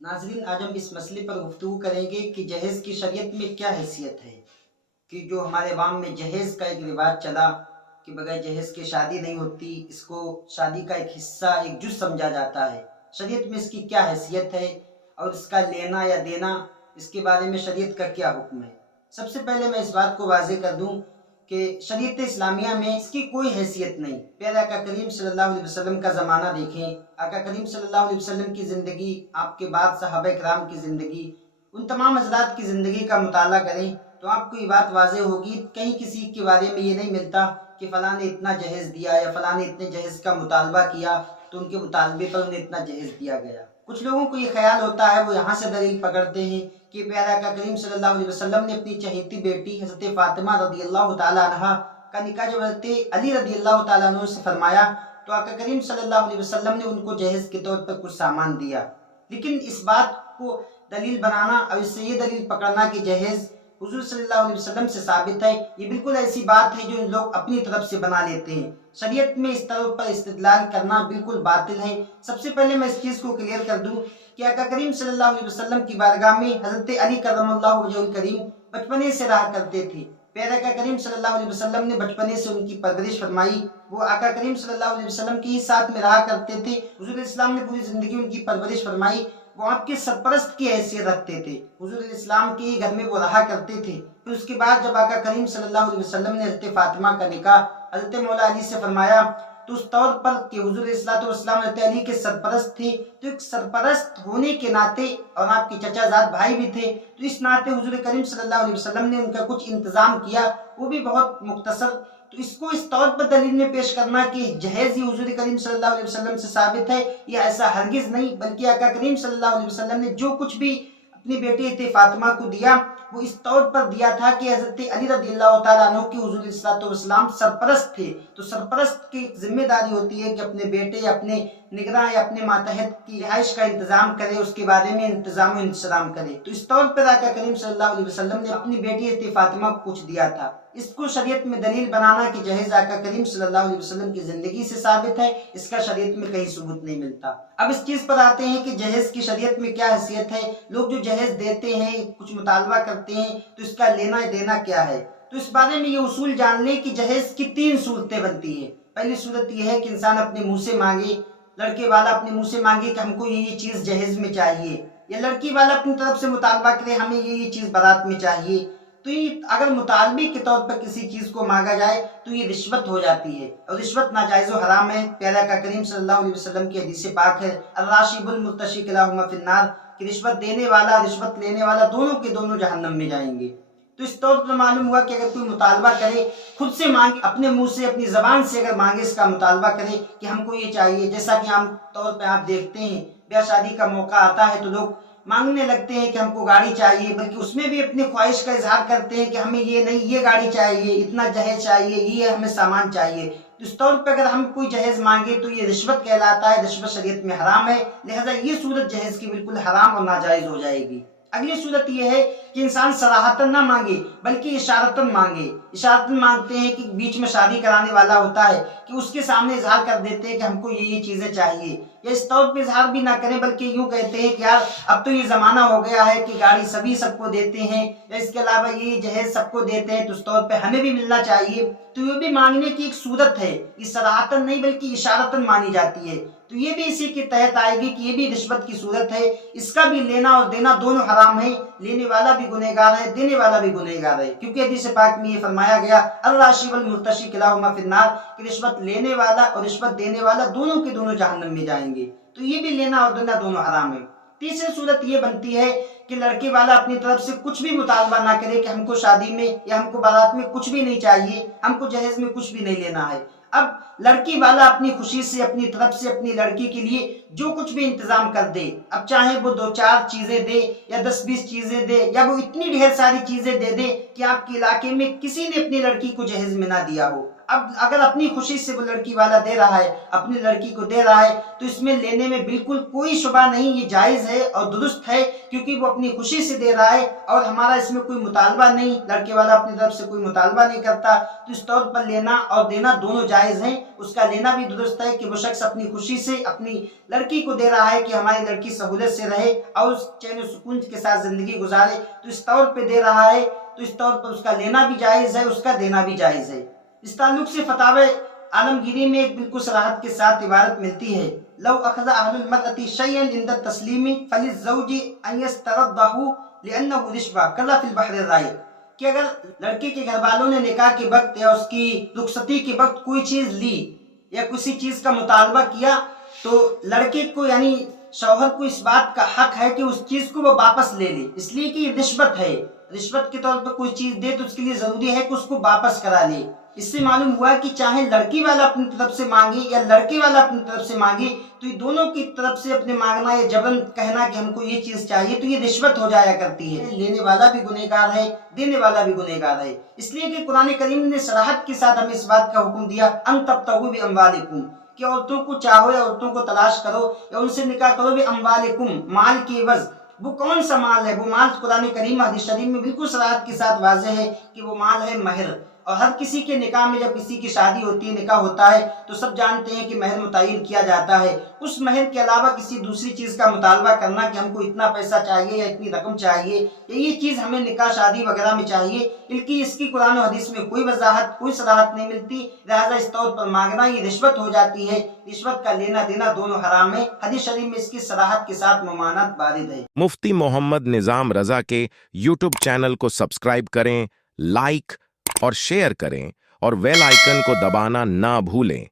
नाज़रीन, आज हम इस मसले पर गुफ्तगू करेंगे कि जहेज़ की शरीयत में क्या हैसियत है। कि जो हमारे अवाम में जहेज़ का एक रिवाज चला कि बगैर जहेज़ के शादी नहीं होती, इसको शादी का एक हिस्सा, एक जुज़ समझा जाता है। शरीयत में इसकी क्या हैसियत है और इसका लेना या देना, इसके बारे में शरीयत का क्या हुक्म है। सबसे पहले मैं इस बात को वाज़ेह कर दूँ कि शरीयत इस्लामिया में इसकी कोई हैसियत नहीं। प्यारे आका करीम सल्लल्लाहु अलैहि वसल्लम का ज़माना देखें, आका करीम सल्लल्लाहु अलैहि वसल्लम की ज़िंदगी, आपके बाद सहाबा किराम की ज़िंदगी, उन तमाम हज़रात की ज़िंदगी का मुताला करें तो आपको ये बात वाज़ेह होगी। कहीं किसी के बारे में ये नहीं मिलता कि फ़लाँ ने इतना जहेज़ दिया या फ़लाँ ने इतने जहेज़ का मुतालबा किया तो उनके मुतालबे पर उन्हें इतना जहेज़ दिया गया। कुछ लोगों को ये ख्याल होता है, वो यहाँ से दलील पकड़ते हैं कि प्यारे आका करीम सल्लल्लाहु अलैहि वसल्लम ने अपनी चहेती बेटी हज़रत फ़ातिमा रज़ियल्लाहु ताला अन्हा का निकाह जब हज़रत अली रज़ियल्लाहु ताला अन्हु से फरमाया तो आका करीम सल्लल्लाहु अलैहि वसल्लम ने उनको जहेज़ के तौर पर कुछ सामान दिया। लेकिन इस बात को दलील बनाना और इससे ये दलील पकड़ना कि जहेज़ हुज़ूर सल्लल्लाहु अलैहि वसल्लम से साबित है, ये बिल्कुल ऐसी बात है जो लोग अपनी तरफ से बना लेते हैं। शरीयत में इस तरह पर इस्तिदलाल करना बिल्कुल बातिल है। सबसे पहले मैं इस चीज़ को क्लियर कर दूं कि आका करीम सल्लल्लाहु अलैहि वसल्लम की बारगाह में हज़रत अली करमल्लाहु वजहुल करीम बचपने से रहा करते थे। प्यारे आका करीम सल्लल्लाहु अलैहि वसल्लम ने बचपने से उनकी परवरिश फरमाई। वो आका करीम सल्लल्लाहु अलैहि वसल्लम के ही साथ में रहा करते थे। हुज़ूर इस्लाम ने पूरी ज़िंदगी उनकी परवरिश फरमाई। वो आपके सरपरस्त की हैसियत रखते थे, हुज़ूर इस्लाम के ही घर में वो रहा करते थे। फिर उसके बाद जब आका करीम सल्लल्लाहु अलैहि वसल्लम ने हज़रत फ़ातिमा का निकाह हज़रत मौला अली से फरमाया तो उस तौर पर कि हुज़ूर इस्लाम हज़रत अली के सरपरस्त थे, तो एक सरपरस्त होने के नाते और आपके चचाजाद भाई भी थे, तो इस नाते हुज़ूर करीम सल्लल्लाहु अलैहि वसल्लम ने उनका कुछ इंतज़ाम किया, वो भी बहुत मुख्तसर। तो इसको इस तौर पर दलील में पेश करना कि जहेज़ ही हुज़ूर करीम सल्लल्लाहु अलैहि वसल्लम से साबित है, यह ऐसा हरगिज़ नहीं, बल्कि आका करीम सल्लल्लाहु अलैहि वसल्लम ने जो कुछ भी अपनी बेटी फातिमा को दिया वो इस तौर पर दिया था कि हज़रत अली रज़ियल्लाहु ताला अन्हु की हुज़ूर इस्लाम सरपरस्त थे। तो सरपरस्त की जिम्मेदारी होती है कि अपने बेटे या अपने निगरान या अपने मातहत की रिहाइश का इंतज़ाम करे, उसके बारे में इंतज़ाम करे। तो इस तौर पर आका करीम सल्लल्लाहु अलैहि वसल्लम ने अपनी बेटी फातिमा को कुछ दिया था। इसको शरीयत में दलील बनाना कि जहेज़ आका करीम सल्लल्लाहु अलैहि वसल्लम की ज़िंदगी से साबित है, इसका शरीयत में कहीं सबूत नहीं मिलता। अब इस चीज़ पर आते हैं कि जहेज़ की शरीयत में क्या हैसियत है। लोग जो जहेज़ देते हैं, कुछ मुतालबा करते हैं, तो इसका लेना देना क्या है। तो इस बारे में ये उसूल जान लें कि जहेज़ की 3 सूरतें बनती हैं। पहली सूरत यह है कि इंसान अपने मुँह से मांगे, लड़के वाला अपने मुँह से मांगे कि हमको ये चीज़ जहेज़ में चाहिए, या लड़की वाला अपनी तरफ से मुतालबा करे हमें ये चीज़ बारात में चाहिए। तो ये अगर मुतालबे के तौर पर किसी चीज़ को मांगा जाए तो ये रिश्वत हो जाती है, और रिश्वत नाजायज़ व हराम है। प्यारे आका करीम सल्लल्लाहु अलैहि वसल्लम की हदीस पाक है, अर्राशिबुल मुर्तशी किलाहुमा फिन्नार, कि रिश्वत देने वाला रिश्वत लेने वाला दोनों के दोनों जहन्नम में जाएंगे। तो इस तौर पर मालूम हुआ कि अगर कोई मुतालबा करे, खुद से मांगे, अपने मुंह से अपनी ज़बान से अगर मांगे, इसका मुतालबा करे कि हमको ये चाहिए, जैसा कि आम तौर पर आप देखते हैं ब्याह शादी का मौका आता है तो लोग मांगने लगते हैं कि हमको गाड़ी चाहिए, बल्कि उसमें भी अपनी ख्वाहिश का इजहार करते हैं कि हमें ये नहीं, ये गाड़ी चाहिए, इतना जहेज चाहिए, ये हमें सामान चाहिए। तो इस तौर पर अगर हम कोई जहेज मांगे तो ये रिश्वत कहलाता है, रिश्वत शरीयत में हराम है, लिहाजा ये सूरत जहेज की बिल्कुल हराम और नाजायज़ हो जाएगी। अगली सूरत यह है कि इंसान सराहतन ना मांगे बल्कि इशारतन मांगे। इशारतन मांगते हैं कि बीच में शादी कराने वाला होता है कि उसके सामने इजहार कर देते हैं कि हमको ये चीज़ें चाहिए, या इस तौर पे इजहार भी ना करें बल्कि यूँ कहते हैं कि यार अब तो ये ज़माना हो गया है कि गाड़ी सभी सबको देते हैं, या इसके अलावा ये जहेज सबको देते हैं, तो उस तौर पे हमें भी मिलना चाहिए। तो ये भी मांगने की एक सूरत है, ये सराहतन नहीं बल्कि इशारतन मानी जाती है। तो ये भी इसी के तहत आएगी कि ये भी रिश्वत की सूरत है, इसका भी लेना और देना दोनों हराम है। लेने वाला भी गुनहगार है, देने वाला भी गुनहगार है, क्योंकि हदीस पाक में ये फरमाया गया अर्राशिब वल मुर्तशी किलाहुमा फिन्नार, कि रिश्वत लेने वाला और रिश्वत देने वाला दोनों के दोनों जहन्नम में जाएंगे। तो ये भी लेना और देना दोनों हराम है। तीसरी सूरत ये बनती है कि लड़के वाला अपनी तरफ से कुछ भी मुतालबा ना करे कि हमको शादी में या हमको बारात में कुछ भी नहीं चाहिए, हमको जहेज में कुछ भी नहीं लेना है। अब लड़की वाला अपनी खुशी से अपनी तरफ से अपनी लड़की के लिए जो कुछ भी इंतजाम कर दे, अब चाहे वो 2-4 चीजें दे या 10-20 चीजें दे, या वो इतनी ढेर सारी चीजें दे दे कि आपके इलाके में किसी ने अपनी लड़की को जहेज में ना दिया हो। اب اگر اپنی خوشی سے وہ لڑکی والا دے رہا ہے، اپنی لڑکی کو دے رہا ہے، تو اس میں لینے میں بالکل کوئی شبہ نہیں، یہ جائز ہے اور درست ہے، کیونکہ وہ اپنی خوشی سے دے رہا ہے اور ہمارا اس میں کوئی مطالبہ نہیں، لڑکے والا اپنی طرف سے کوئی مطالبہ نہیں کرتا، تو اس طور پر لینا اور دینا دونوں جائز ہیں۔ اس کا لینا بھی درست ہے کہ وہ شخص اپنی خوشی سے اپنی لڑکی کو دے رہا ہے کہ ہماری لڑکی سہولت سے رہے اور اس چین و سکون کے ساتھ زندگی گزارے، تو اس طور پہ دے رہا ہے، تو اس طور پر اس کا لینا بھی جائز ہے، اس کا دینا بھی جائز ہے۔ اس تعلق سے فتاوی عالمگیری میں ایک بالکل صراحت کے ساتھ عبارت ملتی ہے، لو اخذ اہل المرأة شیئا عند التسلیم فللزوج ان یستردہ لانہ رشوہ کذا فی البحر الرائق، کہ اگر لڑکی کے گھر والوں نے نکاح کے وقت یا اس کی رخصتی کے وقت کوئی چیز لی یا کسی چیز کا مطالبہ کیا، تو لڑکے کو یعنی شوہر کو اس بات کا حق ہے کہ اس چیز کو وہ واپس لے لے، اس لیے کہ یہ رشوت ہے، رشوت کے طور پر کوئی چیز دے تو اس کے لیے ضروری ہے کہ اس کو واپس کرا لے۔ اس سے معلوم ہوا کہ چاہے لڑکی والا اپنی طرف سے مانگے یا لڑکے والا اپنی طرف سے مانگے، تو یہ دونوں کی طرف سے اپنے مانگنا یا جبرن کہنا کہ ہم کو یہ چیز چاہیے، تو یہ رشوت ہو جایا کرتی ہے، لینے والا بھی گنہگار ہے، دینے والا بھی گنہگار ہے۔ اس لیے کہ قرآن کریم نے صراحت کے ساتھ ہمیں اس بات کا حکم دیا، ان تبتغوا باموالکم، کہ عورتوں کو چاہو یا عورتوں کو تلاش کرو یا ان سے نکاح کرو باموالکم، مال کے عوض۔ وہ کون سا مال ہے؟ وہ مال قرآن کریم حدیث شریف میں بالکل صراحت کے ساتھ واضح ہے کہ وہ مال ہے مہر، اور ہر کسی کے نکاح میں جب کسی کی شادی ہوتی ہے، نکاح ہوتا ہے، تو سب جانتے ہیں کہ مہر متعین کیا جاتا ہے۔ اس مہر کے علاوہ کسی دوسری چیز کا مطالبہ کرنا کہ ہم کو اتنا پیسہ چاہیے یا اتنی رقم چاہیے یا یہ چیز ہمیں نکاح شادی وغیرہ میں چاہیے، بلکہ اس کی قرآن و حدیث میں کوئی وضاحت، کوئی صراحت نہیں ملتی، لہذا اس طور پر مانگنا یہ رشوت ہو جاتی ہے۔ رشوت کا لینا دینا دونوں حرام ہے، حدیث شریف میں اس کی صراحت کے ساتھ ممانعت وارد ہے۔ مفتی محمد نظام رضا کے یوٹیوب چینل کو سبسکرائب کریں، لائک اور شیئر کریں اور بیل آئیکن کو دبانا نہ بھولیں۔